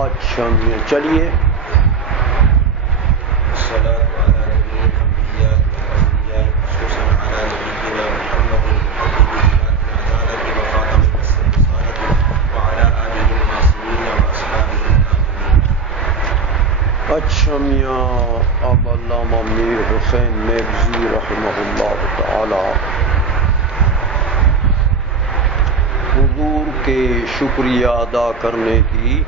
اچھا چلیے. اچھا میاں اب علامہ میر حسین میرزی رحمہ اللہ تعالی حضور کے شکریہ ادا کرنے کی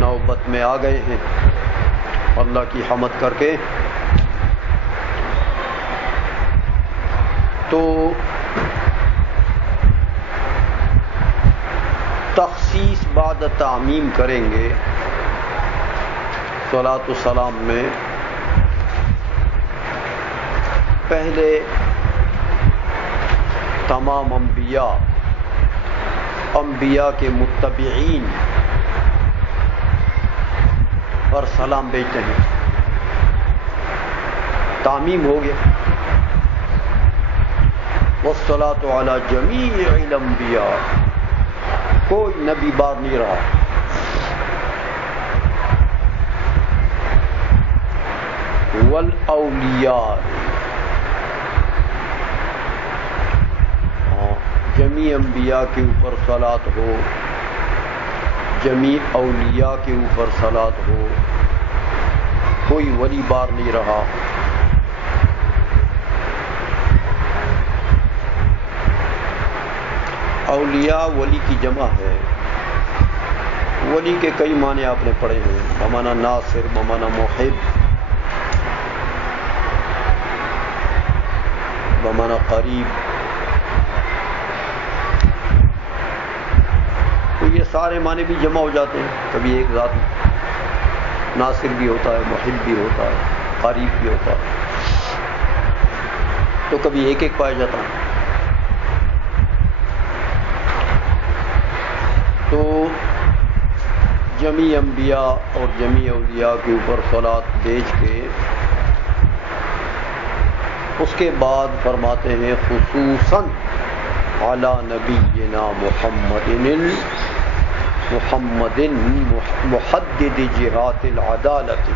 نوبت میں آ گئے ہیں اللہ کی حمد کر کے. تو تخصیص بعد تعمیم کریں گے صلاۃ و سلام میں. پہلے تمام انبیاء کے متبعین پر سلام بھیجتے ہیں. تعمیم ہو گیا. والصلاۃ علی جمیع الانبیاء، کوئی نبی بار نہیں رہا. والاولیاء، جمیع انبیاء کے اوپر صلات ہو، جمیع اولیاء کے اوپر صلات ہو، کوئی ولی بار نہیں رہا. اولیاء ولی کی جمع ہے. ولی کے کئی معنی آپ نے پڑھے ہیں، بمعنی ناصر، بمعنی محب، بمعنی قریب. تو یہ سارے معنی بھی جمع ہو جاتے ہیں. کبھی ایک ذات ناصر بھی ہوتا ہے، محب بھی ہوتا ہے، قریب بھی ہوتا ہے، تو کبھی ایک ایک پایا جاتا ہے. تو جمیع انبیاء اور جمیع اولیاء کے اوپر صلات بھیج کے اس کے بعد فرماتے ہیں خصوصاً علی نبینا محمد محدد جہات العدالت.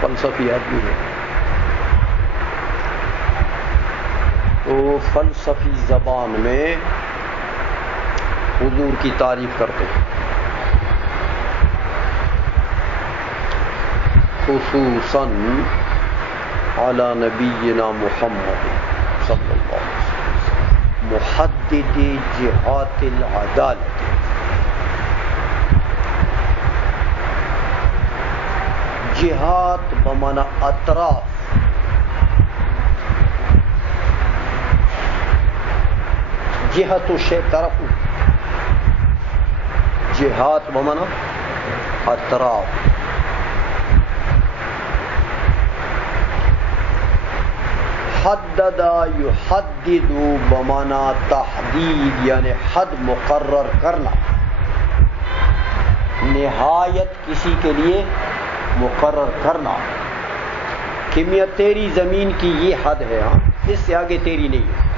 فلسفی آدمی ہے تو فلسفی زبان میں حضور کی تعریف کرتے ہیں. خصوصاً علی نبینا محمد صلی اللہ علیہ وسلم محدد جہات العدالت. جہات بمعنی اطراف، جہت الشیء طرف، جہات بمعنی اطراف. حدد یحدد بمعنی تحدید، یعنی حد مقرر کرنا، نہایت کسی کے لیے مقرر کرنا کہ میاں تیری زمین کی یہ حد ہے، ہاں اس سے آگے تیری نہیں ہے.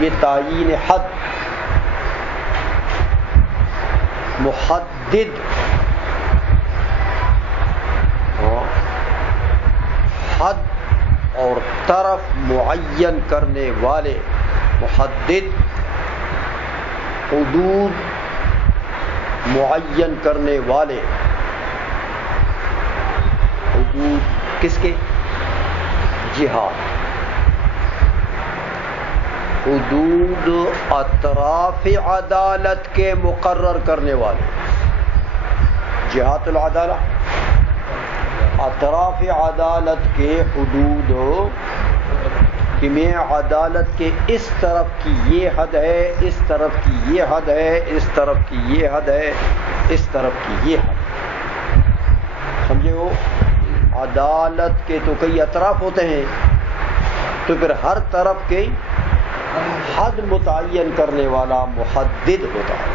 یہ تعیین حد. محدد حد اور طرف معین کرنے والے. محدد حدود معین کرنے والے. حدود کس کے؟ جہاد. حدود اطراف عدالت کے مقرر کرنے والے. جہات العدالہ اطراف عدالت کے حدود، کہ میں عدالت کے اس طرف کی یہ حد ہے، اس طرف کی یہ حد ہے، اس طرف کی یہ حد ہے، اس طرف کی یہ حد. سمجھے ہو؟ عدالت کے تو کئی اطراف ہوتے ہیں، تو پھر ہر طرف کے حد متعین کرنے والا محدد ہوتا ہے.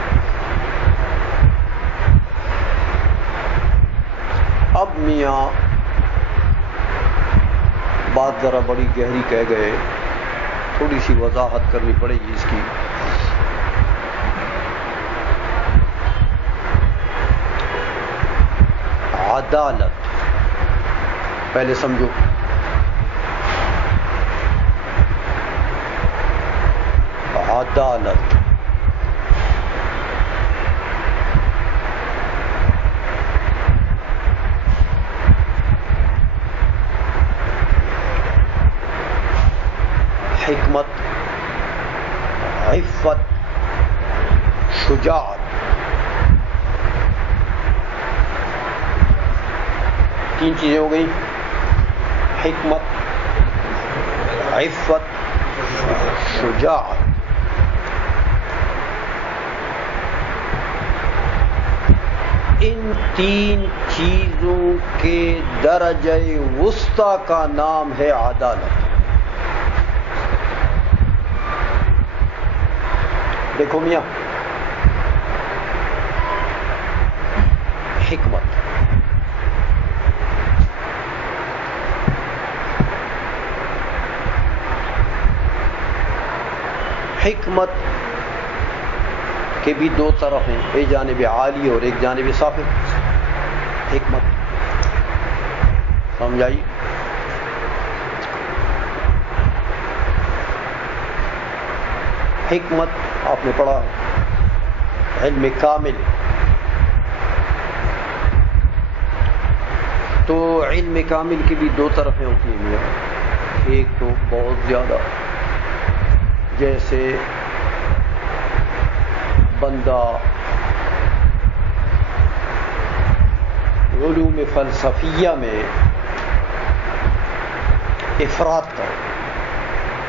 اب میاں بات ذرا بڑی گہری کہہ گئے، تھوڑی سی وضاحت کرنی پڑے گی اس کی. عدالت پہلے سمجھو. عدالت حکمت، عفت، شجاعت، تین چیزیں ہو گئی. حکمت، عفت، شجاعت. ان تین چیزوں کے درجہ وسطی کا نام ہے عدالت. دیکھو میاں، حکمت، حکمت کے بھی دو طرف ہیں، ایک جانب عالی اور ایک جانب سافل. حکمت سمجھائی. حکمت آپ نے پڑھا ہے، علم کامل. تو علم کامل کی بھی دو طرفیں ہوتی ہیں میاں. ایک تو بہت زیادہ، جیسے بندہ علوم فلسفیہ میں افراد کرے،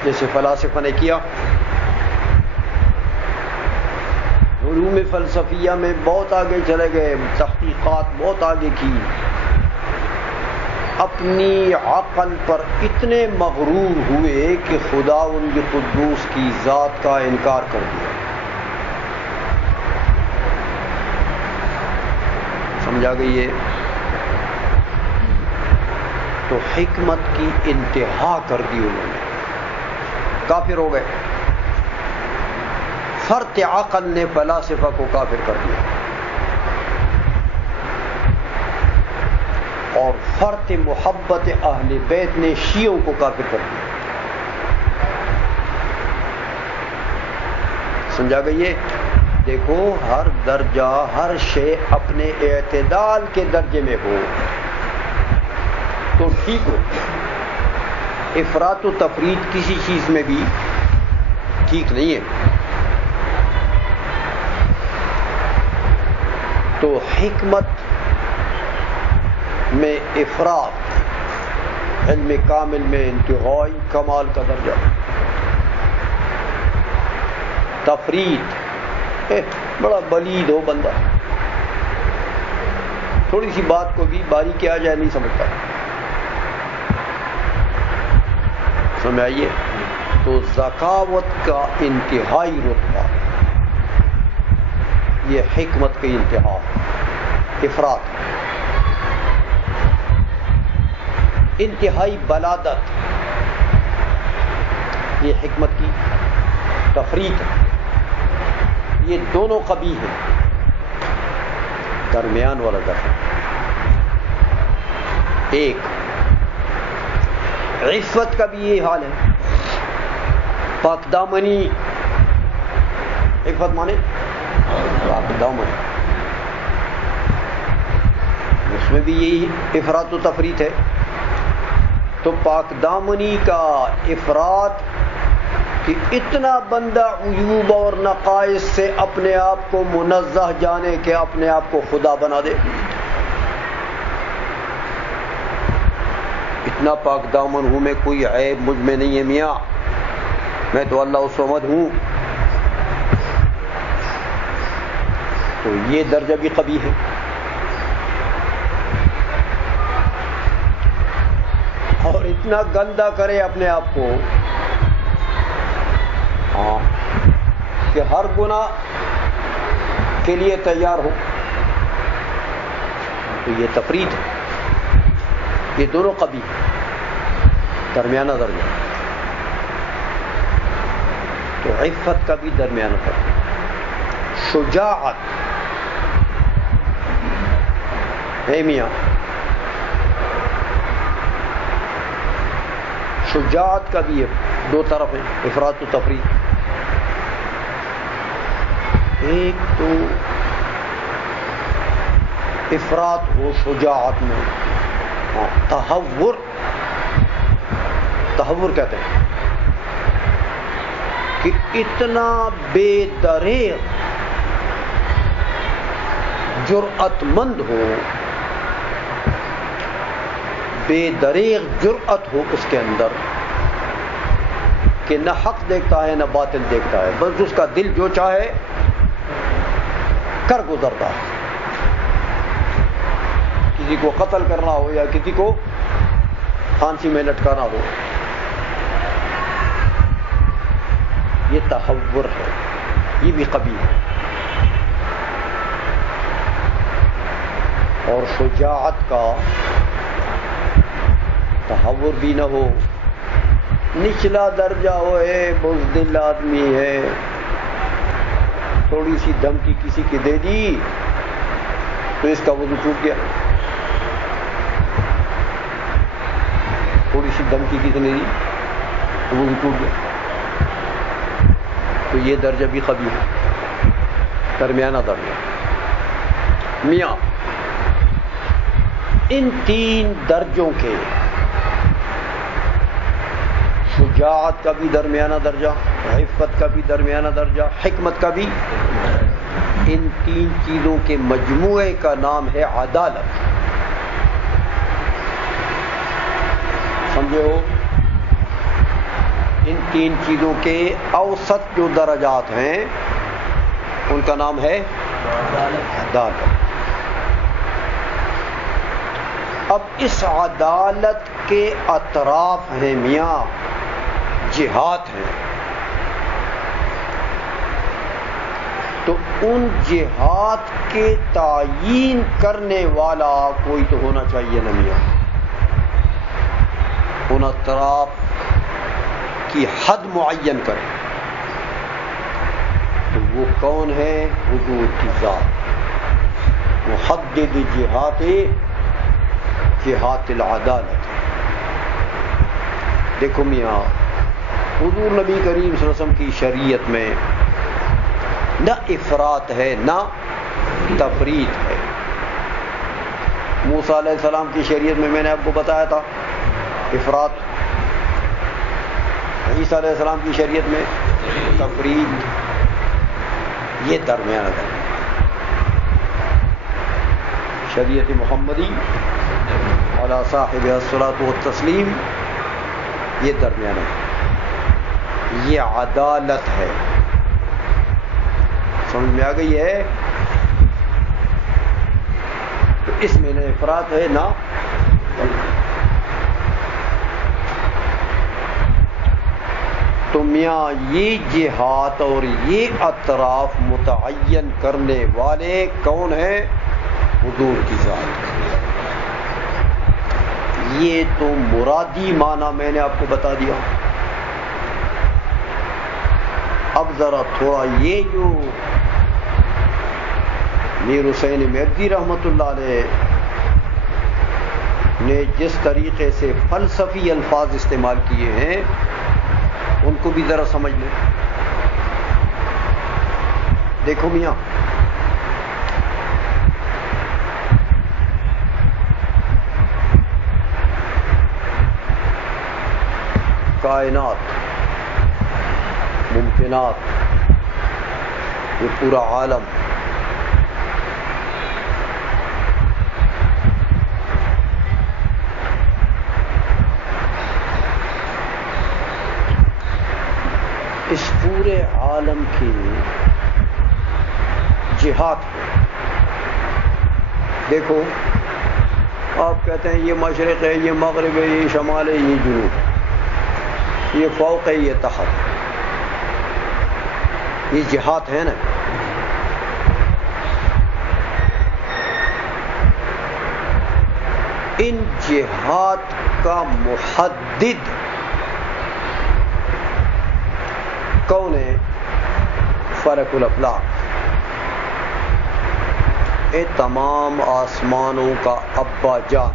جیسے فلاسفہ نے کیا. علوم فلسفیہ میں بہت آگے چلے گئے، تحقیقات بہت آگے کی، اپنی عقل پر اتنے مغرور ہوئے کہ خدا ان کی قدوس کی ذات کا انکار کر دیا. سمجھا گئی ہے؟ تو حکمت کی انتہا کر دی انہوں نے، کافر ہو گئے. فرط عقل نے فلاسفہ کو کافر کر دیا، اور فرط محبت اہل بیت نے شیعوں کو کافر کر دیا. سمجھا گئی ہے؟ دیکھو، ہر درجہ، ہر شے اپنے اعتدال کے درجے میں ہو تو ٹھیک ہو. افراط و تفریط کسی چیز میں بھی ٹھیک نہیں ہے. تو حکمت میں افراط، علم کامل میں انتہائی کمال کا درجہ. تفریط، بڑا بلید ہو بندہ، تھوڑی سی بات کو بھی باریکی آ جائے نہیں سمجھتا. سمجھ آئیے؟ تو ذکاوت کا انتہائی رتبہ، یہ حکمت کی انتہا. افراط، انتہائی بلادت، یہ حکمت کی. تفریط، یہ دونوں قبیح ہیں، درمیان والا درجہ. ایک عفت کا بھی یہ حال ہے، پاک دامنی. عفت مانے پاک دامن، اس میں بھی یہی افراط و تفریط ہے. تو پاک دامنی کا افراط کہ اتنا بندہ عیوب اور نقائص سے اپنے آپ کو منزہ جانے کے اپنے آپ کو خدا بنا دے. اتنا پاک دامن ہوں میں، کوئی عیب مجھ میں نہیں ہے میاں، میں تو اللہ الصمد ہوں. تو یہ درجہ بھی قبیح ہے. اور اتنا گندا کرے اپنے آپ کو کہ ہر گناہ کے لیے تیار ہو، تو یہ تفرید ہے. یہ دونوں قبیح درمیانہ درجہ. تو عفت کا بھی درمیانہ درجہ. شجاعت ہے میاں، شجاعت کا بھی دو طرف ہیں، افراط و تفرید. ایک تو افراط ہو شجاعت میں، تہور کہتے ہیں کہ اتنا بے دریغ جرأت مند ہو، بے دریغ جرأت ہو اس کے اندر کہ نہ حق دیکھتا ہے نہ باطل دیکھتا ہے، بس اس کا دل جو چاہے کر گزرتا ہے. کسی کو قتل کرنا ہو یا کسی کو پھانسی میں لٹکانا ہو، یہ تہور ہے، یہ بھی قبیح ہے. اور شجاعت کا تہور بھی نہ ہو، نچلا درجہ ہو، بزدل آدمی ہے، تھوڑی سی دھمکی کسی کی دے دی تو اس کا وضو ٹوٹ گیا. تھوڑی سی دھمکی کسی نے دی تو وضو ٹوٹ گیا. تو یہ درجہ بھی قبیح ہے، درمیانہ درجہ. میاں ان تین درجوں کے، شجاعت کا بھی درمیانہ درجہ، عفت کا بھی درمیانہ درجہ، حکمت کا بھی، ان تین چیزوں کے مجموعے کا نام ہے عدالت. سمجھے ہو؟ ان تین چیزوں کے اوسط جو درجات ہیں ان کا نام ہے عدالت. اب اس عدالت کے اطراف ہیں میاں، جہات ہیں. تو ان جہات کے تعیین کرنے والا کوئی تو ہونا چاہیے نا میاں. ان اطراف کی حد معین کرے. تو وہ کون ہے؟ حضور کی ذات، محدد جہات العدالت. دیکھو میاں، حضور نبی کریم صلی اللہ علیہ وسلم کی شریعت میں نہ افراط ہے نہ تفرید ہے. موسیٰ علیہ السلام کی شریعت میں نے آپ کو بتایا تھا افراط، عیسیٰ علیہ السلام کی شریعت میں تفرید. یہ درمیانہ ہے. شریعت محمدی علی صاحب الصلاۃ والتسلیم، یہ درمیانہ ہے. یہ عدالت ہے. سمجھ میں آ گئی ہے؟ تو اس میں نہ افراط ہے نہ. تو میاں یہ جہات اور یہ اطراف متعین کرنے والے کون ہیں؟ حضور کی ذات. یہ تو مرادی معنی میں نے آپ کو بتا دیا. اب ذرا تھوڑا یہ جو میر حسین مہدی رحمۃ اللہ علیہ نے جس طریقے سے فلسفی الفاظ استعمال کیے ہیں ان کو بھی ذرا سمجھ لیں. دیکھو میاں، کائنات، ممکنات، یہ پورا عالم اس پورے عالم کی جہات ہے. دیکھو آپ کہتے ہیں یہ مشرق ہے، یہ مغرب ہے، یہ شمال ہے، یہ جنوب ہے، یہ فوق ہے، یہ تحت. یہ جہات ہے نا، ان جہات کا محدد کون ہے؟ فلک الافلاک، اے تمام آسمانوں کا ابا جان،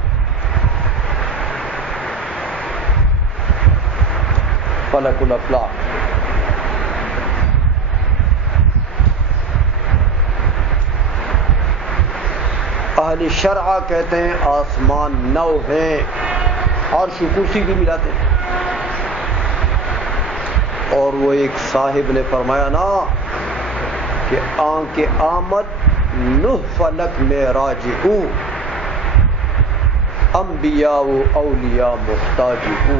فلک الافلاک۔ اہل شرع کہتے ہیں آسمان 9 ہیں، عرش کرسی بھی ملاتے ہیں، اور وہ ایک صاحب نے فرمایا نا کہ آنکھ آمد 9 فلک میں راجعو، انبیاء و اولیاء محتاجو،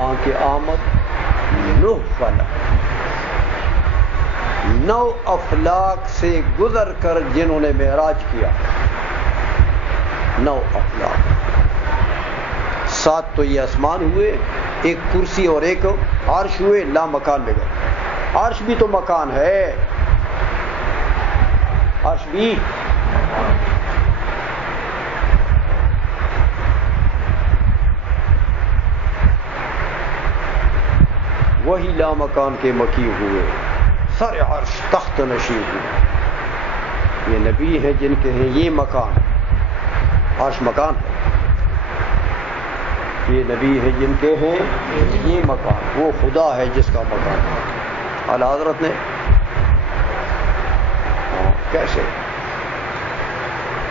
آنکھ آمد 9 فلک، 9 افلاک سے گزر کر جنہوں نے معراج کیا، 9 افلاک، 7 تو یہ آسمان ہوئے، ایک کرسی اور ایک عرش ہوئے، لا مکان میں گئے۔ عرش بھی تو مکان ہے، عرش بھی وہی لا مکان کے مکی ہوئے، سر عرش تخت نشین ہوئے۔ یہ نبی ہے جن کے ہیں یہ مکان، عرش مکان ہے، یہ نبی ہے جن کے ہیں یہ مکان، وہ خدا ہے جس کا مکان ہے۔ اعلی حضرت نے کیسے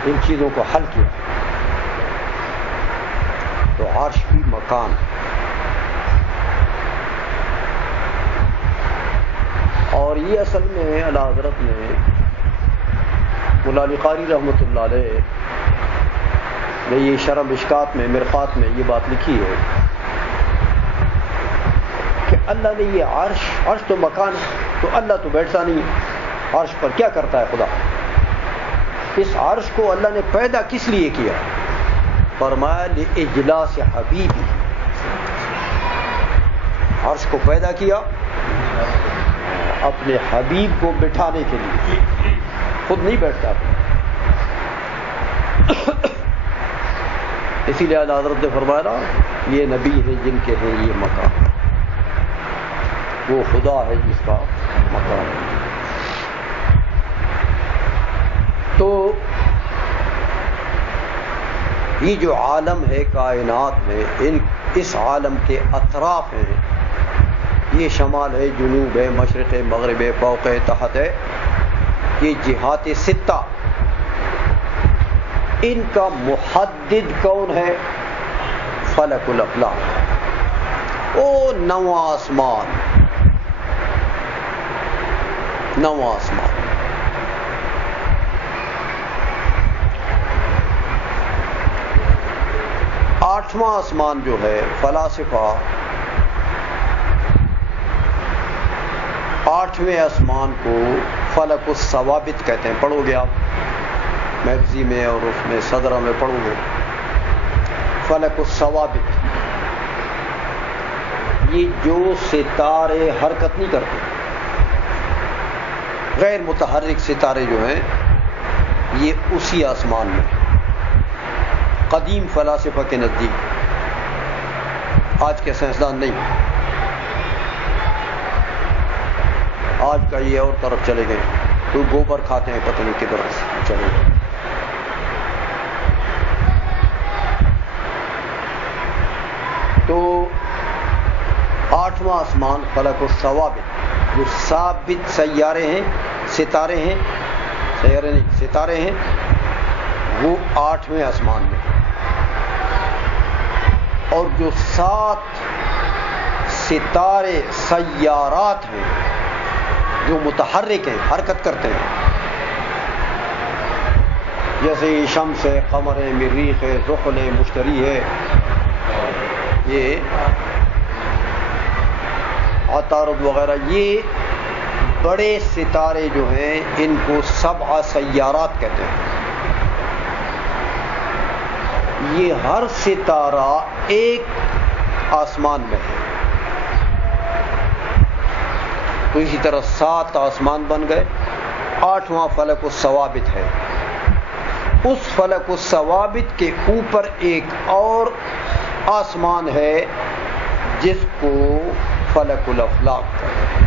ان چیزوں کو حل کیا، تو عرش بھی مکان ہے، اور یہ اصل میں اعلی حضرت نے مولا علی قاری رحمۃ اللہ علیہ نے یہ شرح مشکات میں مرقات میں یہ بات لکھی ہے کہ اللہ نے یہ عرش تو مکان ہے، تو اللہ تو بیٹھتا نہیں عرش پر، کیا کرتا ہے خدا؟ اس عرش کو اللہ نے پیدا کس لیے کیا؟ فرمایا لاجلاس حبیبی، عرش کو پیدا کیا اپنے حبیب کو بٹھانے کے لیے، خود نہیں بیٹھتا۔ اسی لیے حضرت نے فرمایا یہ نبی ہے جن کے ہیں یہ مکان، وہ خدا ہے جس کا مکان ہے۔ تو یہ جو عالم ہے کائنات میں، اس عالم کے اطراف ہیں، یہ شمال ہے، جنوب ہے، مشرق ہے، مغرب ہے، فوق ہے، تحت ہے، یہ جہات 6، ان کا محدد کون ہے؟ فلک الافلاک، او 9 آسمان، 9 آسمان۔ آٹھواں آسمان جو ہے، فلاسفہ 8ویں آسمان کو فلک الثوابت کہتے ہیں، پڑھو گے آپ میگزی میں اور اس میں صدرہ میں پڑھو گے، فلک الثوابت، یہ جو ستارے حرکت نہیں کرتے، غیر متحرک ستارے جو ہیں، یہ اسی آسمان میں، قدیم فلاسفہ کے نزدیک، آج کے سائنسدان نہیں، آج کا یہ اور طرف چلے گئے، تو گوبر کھاتے ہیں، پتہ نہیں کدھر چلے گئے۔ تو 8واں آسمان فلک الثوابت، جو ثابت سیارے ہیں، ستارے ہیں، سیارے نہیں ستارے ہیں، وہ 8ویں آسمان میں، اور جو 7 ستارے سیارات ہیں جو متحرک ہیں، حرکت کرتے ہیں، جیسے شمس ہے، قمر ہے، مریخ ہے، زحل ہے، مشتری ہے، یہ عطارد وغیرہ، یہ بڑے ستارے جو ہیں ان کو 7 سیارات کہتے ہیں۔ یہ ہر ستارہ ایک آسمان میں ہے، تو اسی طرح 7 آسمان بن گئے. 8واں فلک الثوابت ہے. اس فلک الثوابت کے اوپر ایک اور آسمان ہے جس کو فلک الافلاک کہتے ہیں.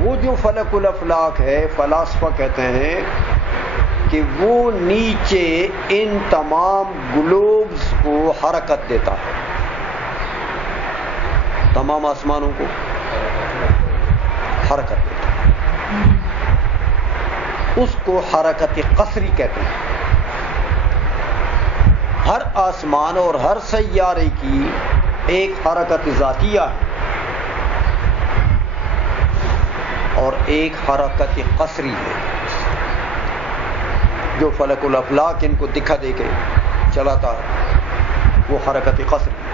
وہ جو فلک الافلاک ہے فلاسفہ کہتے ہیں کہ وہ نیچے ان تمام گلوبز کو حرکت دیتا ہے. تمام آسمانوں کو حرکت دیتا ہے. اس کو حرکت قصری کہتے ہیں. ہر آسمان اور ہر سیارے کی ایک حرکت ذاتیہ ہے اور ایک حرکت قصری ہے جو فلک الافلاک ان کو دکھا دے کے چلاتا ہے. وہ حرکت قصری ہے.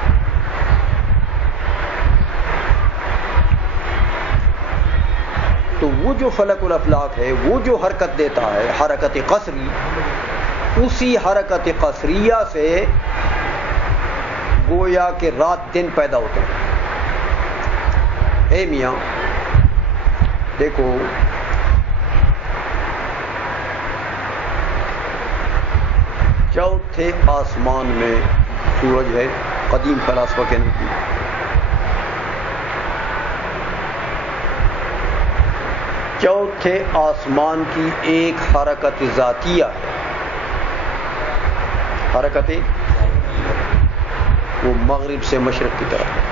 تو وہ جو فلک الافلاک ہے وہ جو حرکت دیتا ہے حرکت قصری، اسی حرکت قصریہ سے گویا کہ رات دن پیدا ہوتے ہیں. اے میاں دیکھو، چوتھے آسمان میں سورج ہے. قدیم فلاسفہ کے نزدیک چوتھے آسمان کی ایک حرکت ذاتیہ ہے. حرکت وہ مغرب سے مشرق کی طرف ہے.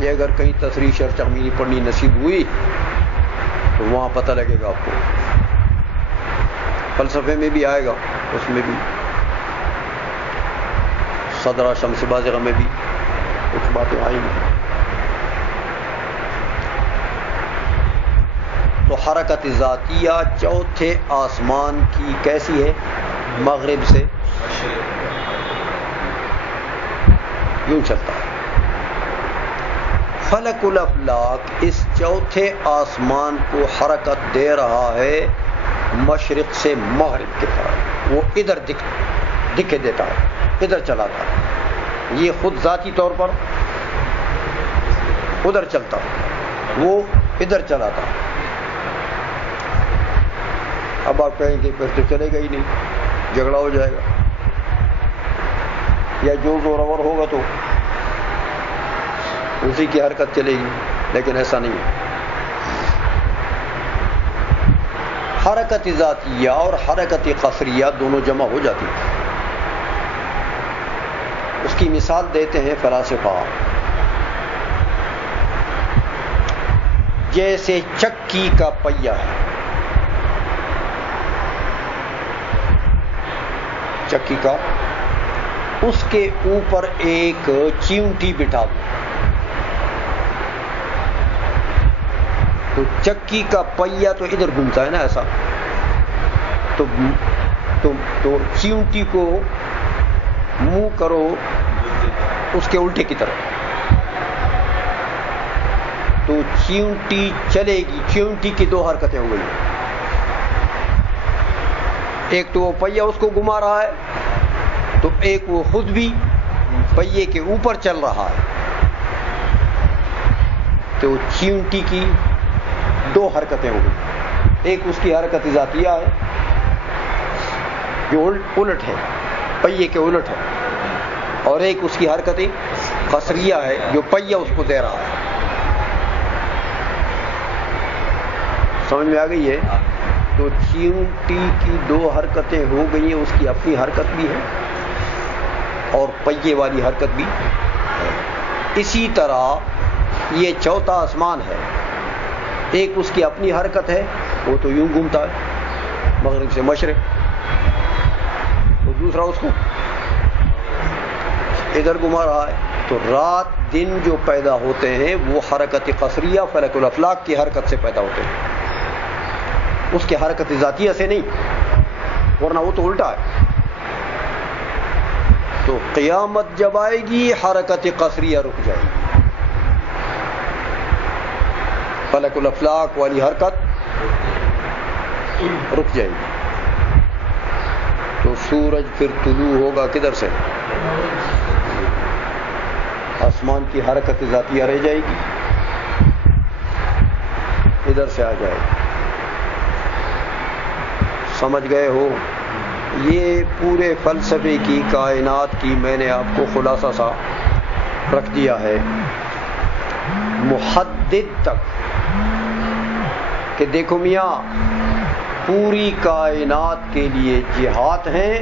یہ اگر کہیں تصریح شرح تعمیری پڑھنی نصیب ہوئی تو وہاں پتہ لگے گا آپ کو. فلسفے میں بھی آئے گا، اس میں بھی صدرہ شمس بازغہ میں بھی کچھ باتیں آئیں گی. تو حرکت ذاتیہ چوتھے آسمان کی کیسی ہے؟ مغرب سے یوں چلتا ہے. فلک الافلاک اس چوتھے آسمان کو حرکت دے رہا ہے مشرق سے مغرب کی طرف. وہ ادھر دکھے دیتا ہے، ادھر چلاتا ہے. یہ خود ذاتی طور پر ادھر چلتا ہے، وہ ادھر چلاتا ہے. اب آپ کہیں گے پھر تو چلے گا ہی نہیں، جھگڑا ہو جائے گا، یا جو زورور ہوگا تو اسی کی حرکت چلے گی. لیکن ایسا نہیں ہے. حرکت ذاتیہ اور حرکت قصریہ دونوں جمع ہو جاتی ہیں. اس کی مثال دیتے ہیں فلاسفہ. جیسے چکی کا پہیہ ہے، چکی کا، اس کے اوپر ایک چیونٹی بٹھا دو تو چکی کا پہیہ تو ادھر گھومتا ہے نا ایسا. تو چیونٹی کو منہ کرو اس کے الٹے کی طرف تو چیونٹی چلے گی. چیونٹی کی دو حرکتیں ہو گئی. ایک تو وہ پہیہ اس کو گھما رہا ہے، تو ایک وہ خود بھی پہیے کے اوپر چل رہا ہے. تو چیونٹی کی دو حرکتیں ہو گئی. ایک اس کی حرکت ذاتیہ ہے جو الٹ ہے، پہیے کے الٹ ہے، اور ایک اس کی حرکت قصریہ ہے جو پہیہ اس کو دے رہا ہے. سمجھ میں آ گئی ہے؟ تو چیونٹی کی دو حرکتیں ہو گئی ہیں، اس کی اپنی حرکت بھی ہے اور پہیے والی حرکت بھی ہے. اسی طرح یہ چوتھا آسمان ہے، ایک اس کی اپنی حرکت ہے، وہ تو یوں گھومتا ہے مغرب سے مشرق، تو دوسرا اس کو ادھر گھما رہا ہے. تو رات دن جو پیدا ہوتے ہیں وہ حرکت قصریہ فلک الافلاک کی حرکت سے پیدا ہوتے ہیں، اس کی حرکت ذاتیہ سے نہیں، ورنہ وہ تو الٹا ہے. تو قیامت جب آئے گی حرکت قصریہ رک جائے گی، فلک الافلاک والی حرکت رک جائے گی. تو سورج پھر طلوع ہوگا کدھر سے؟ آسمان آسمان کی حرکت ذاتیہ رہ جائے گی، ادھر سے آ جائے گی۔ سمجھ گئے ہو؟ یہ پورے فلسفے کی، کائنات کی میں نے آپ کو خلاصہ سا رکھ دیا ہے محدد تک، کہ دیکھو میاں پوری کائنات کے لیے جہات ہیں،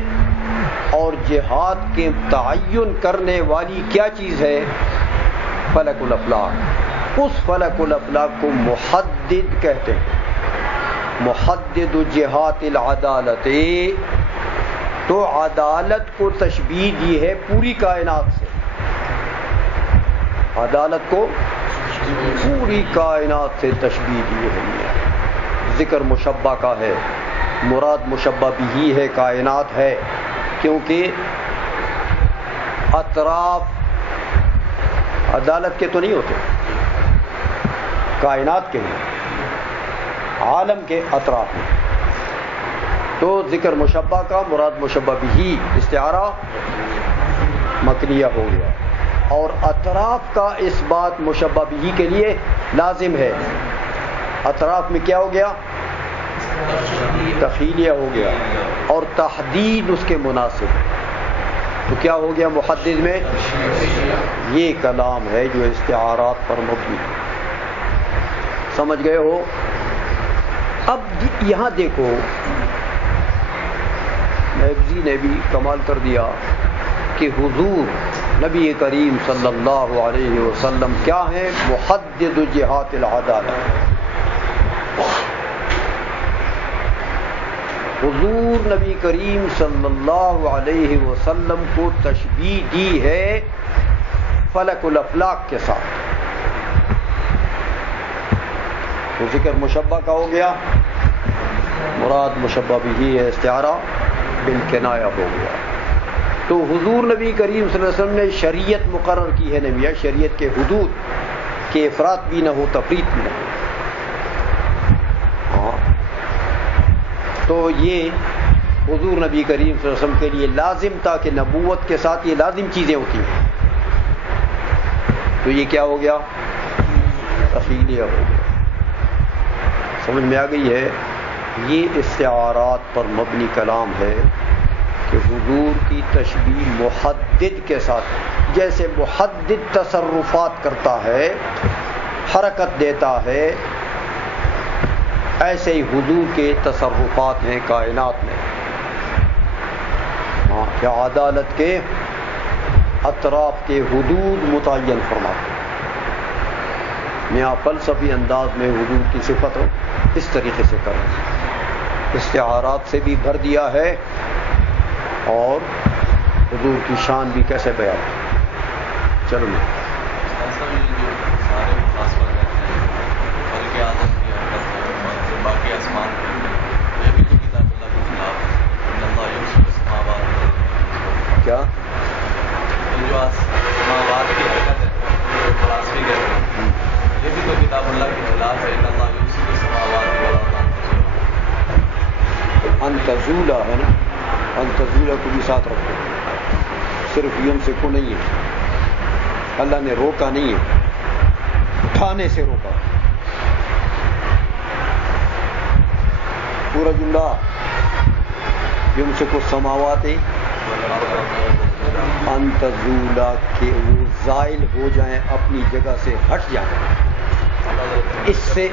اور جہاد کے تعین کرنے والی کیا چیز ہے؟ فلک الافلاک۔ اس فلک الافلاک کو محدد کہتے ہیں، محدد جہات العدالت۔ تو عدالت کو تشبیہ دی ہے پوری کائنات سے، عدالت کو پوری کائنات سے تشبیہ دی ہے۔ ذکر مشبہ کا ہے، مراد مشبہ بھی ہے، کائنات ہے، کیونکہ اطراف عدالت کے تو نہیں ہوتے، کائنات کے ہیں، عالم کے اطراف ہیں۔ تو ذکر مشبہ کا، مراد مشبہ بھی، استعارہ مکنیہ ہو گیا، اور اطراف کا اس بات مشبہ بھی کے لیے لازم ہے۔ اطراف میں کیا ہو گیا؟ تخیلیہ ہو گیا، اور تحدید اس کے مناسب، تو کیا ہو گیا محدد میں؟ یہ کلام ہے جو استعارات پر مبنی ہے۔ سمجھ گئے ہو؟ اب یہاں دیکھو نیبزی نے بھی کمال کر دیا کہ حضور نبی کریم صلی اللہ علیہ وسلم کیا ہیں؟ محدد جہات العدالت۔ حضور نبی کریم صلی اللہ علیہ وسلم کو تشبیہ دی ہے فلک الافلاک کے ساتھ، تو ذکر مشبہ کا ہو گیا، مراد مشبہ بھی ہے، استعارہ بالکنایہ ہو گیا۔ تو حضور نبی کریم صلی اللہ علیہ وسلم نے شریعت مقرر کی ہے، نبی شریعت کے حدود کے افراط بھی نہ ہو، تفریط بھی نہ ہو۔ تو یہ حضور نبی کریم صلی اللہ علیہ وسلم کے لیے لازم تھا کہ نبوت کے ساتھ یہ لازم چیزیں ہوتی ہیں، تو یہ کیا ہو گیا؟ تخیلیہ ہو گیا۔ سمجھ میں آ گئی ہے؟ یہ استعارات پر مبنی کلام ہے کہ حضور کی تشبیہ محدد کے ساتھ، جیسے محدد تصرفات کرتا ہے، حرکت دیتا ہے، ایسے ہی حضور کے تصرفات ہیں کائنات میں، کہ عدالت کے اطراف کے حدود متعین فرماتے ہیں۔ یہاں فلسفی انداز میں حضور کی صفت اس طریقے سے کریں، استعارات سے بھی بھر دیا ہے، اور حضور کی شان بھی کیسے بیان۔ چلو باقی آسمان یہ بھی تو کتاب اللہ کے خلاف، اللہ یوسف السماوات، کیا جو سماوات کی حرکت ہے جو فلاسفی کہتے ہیں، یہ بھی تو کتاب اللہ کے خلاف ہے، اللہ یوسف السماوات انتزولہ ہے نا، انتزولہ کو بھی ساتھ رکھو، صرف یوم سے کو نہیں ہے، اللہ نے روکا نہیں ہے، اٹھانے سے روکا، پورا جملہ یوم سے کو سماوات انتزولہ کے وہ زائل ہو جائیں، اپنی جگہ سے ہٹ جائیں، اس سے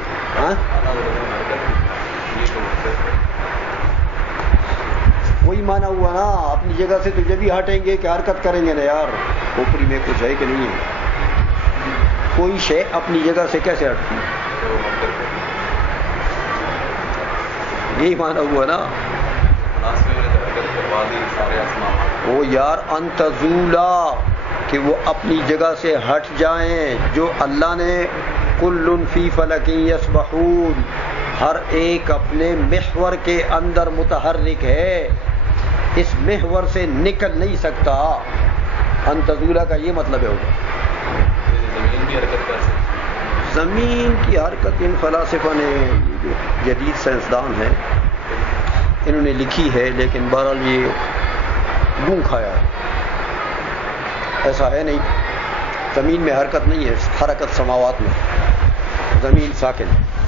وہی مانا ہوا نا، اپنی جگہ سے تو جب بھی ہٹیں گے کہ حرکت کریں گے نا یار، اوپری میں کچھ ہے کہ نہیں ہے؟ کوئی شے اپنی جگہ سے کیسے ہٹتی؟ یہی مانا ہوا نا۔ وہ یار انتزولہ کہ وہ اپنی جگہ سے ہٹ جائیں، جو اللہ نے کل فی فلک یسبحون، ہر ایک اپنے محور کے اندر متحرک ہے، اس محور سے نکل نہیں سکتا۔ انتزولہ کا یہ مطلب ہے ہوگا زمین کی حرکت۔ ان فلاسفہ نے، جو جدید سائنسدان ہیں، انہوں نے لکھی ہے، لیکن بہرحال یہ گوں کھایا ہے، ایسا ہے نہیں زمین میں حرکت نہیں ہے، حرکت سماوات میں، زمین ساکن ہے۔